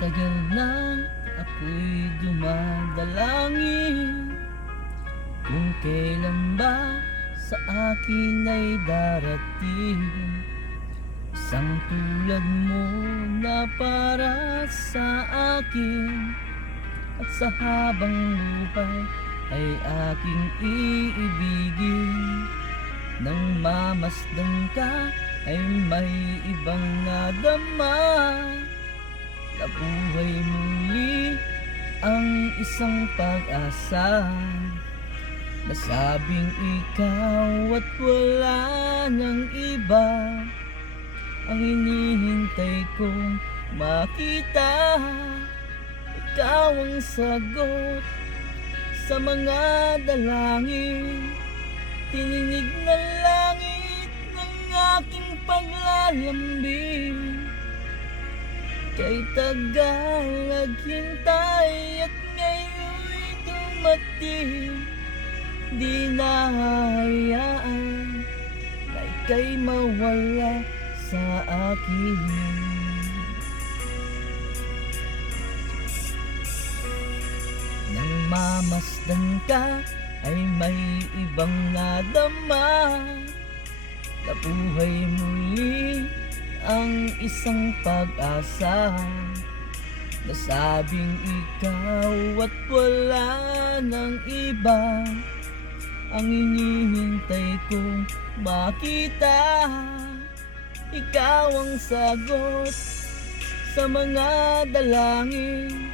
Matagal nang ako'y dumadalangin kung kailan ba sa akin ay darating isang tulad mo na para sa akin, at sa habang buhay ay aking iibigin. Nang mamasdan ka ay may ibang nadama, nabuhay muli ang isang pag-asa. Nasabing ikaw at wala nang iba ang hinihintay kong makita. Ikaw ang sagot sa mga dalangin, tininig ng langit ng aking paglalambing. Kay tagal naghintay at ngayon'y dumating, di nahahayaan na ika'y mawala sa akin. Nang mamasdan ka ay may ibang nadama, nabuhay muli ang isang pag-asa. Nasabing ikaw at wala nang iba ang hinihintay kong makita. Ikaw ang sagot sa mga dalangin,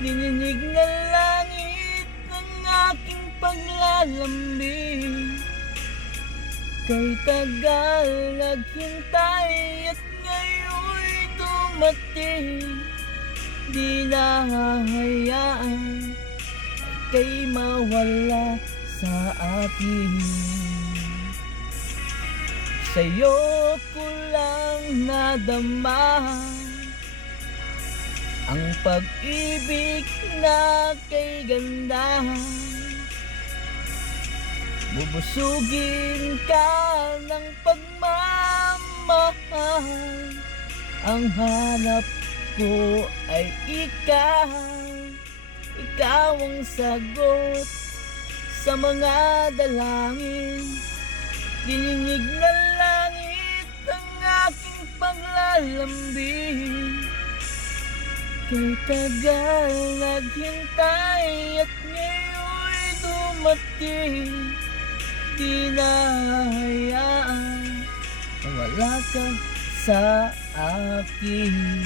dininig ng langit ng aking paglalambing. Kay tagal naghintay at ngayon'y dumating, di nahahayaan kay mawala sa atin. Sa'yo ko lang nadama ang pag-ibig na kay ganda. Bubusugin ka ng pagmamahal, ang hanap ko ay ikaw. Ikaw ang sagot sa mga dalangin, dininig ng langit ang aking paglalambing. Kay tagal naghintay at ngayon'y dumating, di nahahayaan na wala ka sa akin.